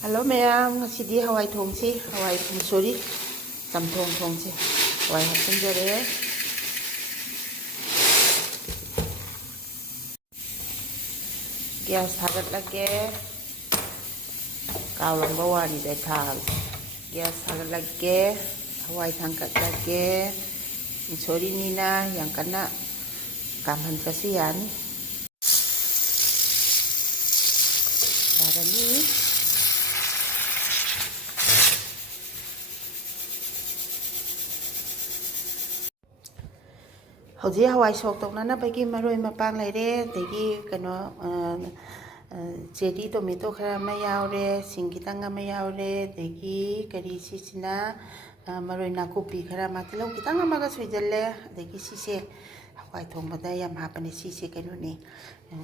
Hello ma'am, ngasidi hawai thongsi, hawai musuri, samthong thongsi. Hawai hapchinjare. Gas thagatlage. Kawrangba wani dai thal. Gas thagatlage. Hawai thangkatlage. Musuri nina yang kana kamhan kasiyan. Darani. Hꯧji hawai sok toknana bagi maroi mapang leire degi kano cherry tomato khara ma yaure singkitang ma yaure degi kari sisina maroi nakupi khara ma tilo kitang ma ga soijalle degi sise hawai thongbada yam hapane sise kano ne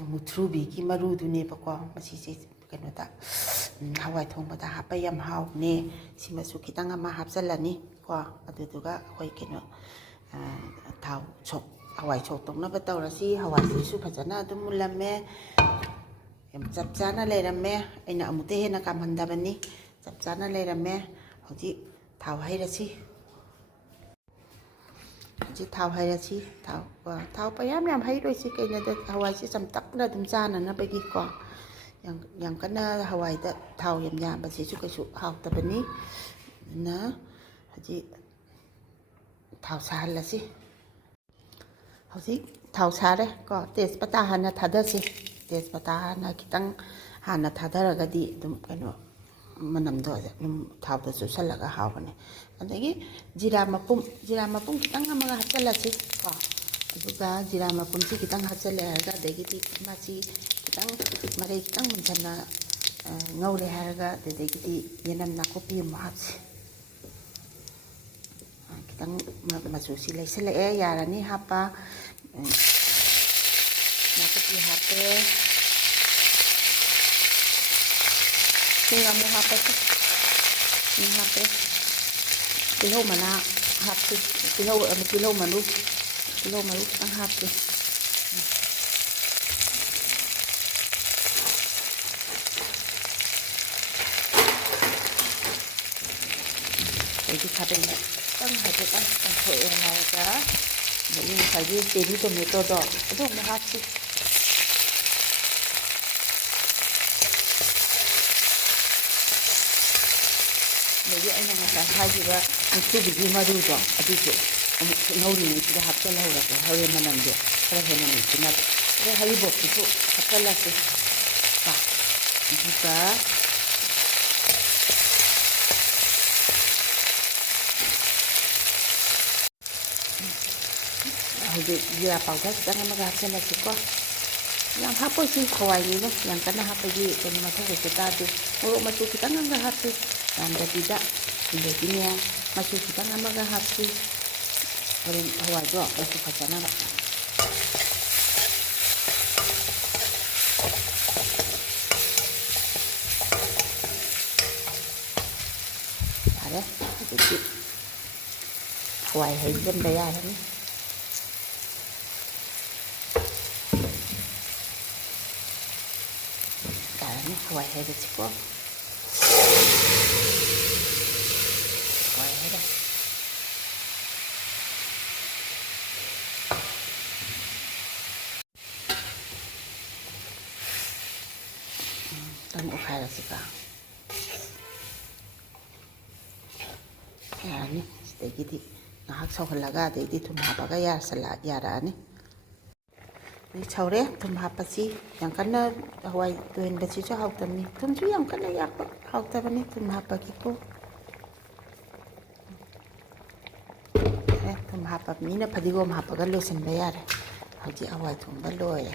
muthrubi ki maru dune bako masise kano ta hawai thongbada hapa yam haw ne simasu kitang ma hapsalani ko aduduga hoi kano thao chok hawai chok tong na batau rasi hawai su phajana dum mulamme em chap chana leiramme aina amute hena kamhanda bani chap chana leiramme hoji thao hai rasi hoji thao hai rasi thao payam yam hai roisi kaina da hawai si cham tak na dum chana na bagi ko yang kana hawai da thao yam yam ba si su kai su haw ta bani na hoji thao sa lasi hoji thao sare ko tejpata hana thadasi tejpata hana kitang hana thadaraga di dum kano manam do dum thao da su salaga hawne adagi jira mapum kitang amaga hachalasi ko aduga jira mapum si kitang hachale harga degi ti machi kitang mare kitang munchana ngaure harga degi ti yenam nakopi mahasi kitang masusi laisele yarani hapa nakupi hape singa mo hapa tu ini hape kilo mana hape kilo manu ang hape jadi hape tăng hạt cái tăng thổi này cả những phải đi tìm tomato đỏ đúng là hạt gì bởi vì anh em phải hai gì đó một chút bị mà đủ rồi ở đây chỗ nấu thì chỉ hạt cho lâu rồi hơi mà làm được cái này là mình chỉ là cái hơi bột thì chỗ hạt cho là gì và juga jira powder kita mag-hapsan na siko yang hapo si kawai nilo yang kana hapagi kani matho kita tu uro machu kita nga hapsi anda tidak hindi niya machu kita nga mag-hapsi rin hawai do machu phajana ba are jadi hawai hay jen bayaran ni hawai hai được quá hawai hai đây tao khai là gì cả ya ni để cái gì nó hắc sau hơn là ga để đi thùng hộp cái ya salad ya ra ni chawre thum hapasi yang kana hawai tuin basi cho hau tani thum chu yang kana yak hau ta bani thum hapaki ko thum hapap ni na phadigom hapaga losin ba yare haji hawai thum ba loye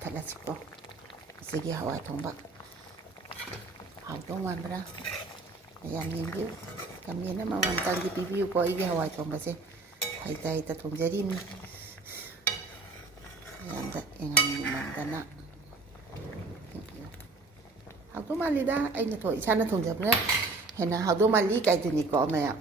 thalasi ko sigi hawai thum ba hau dong wan bra yang yengyu kami na mawan tanggi pipiu ko igi hawai thong base hai tai ta thong jari ni yanda engan mandana hau to mali da ai na thoi sana thong jabna hena hau to mali kai tu ni ko ma ya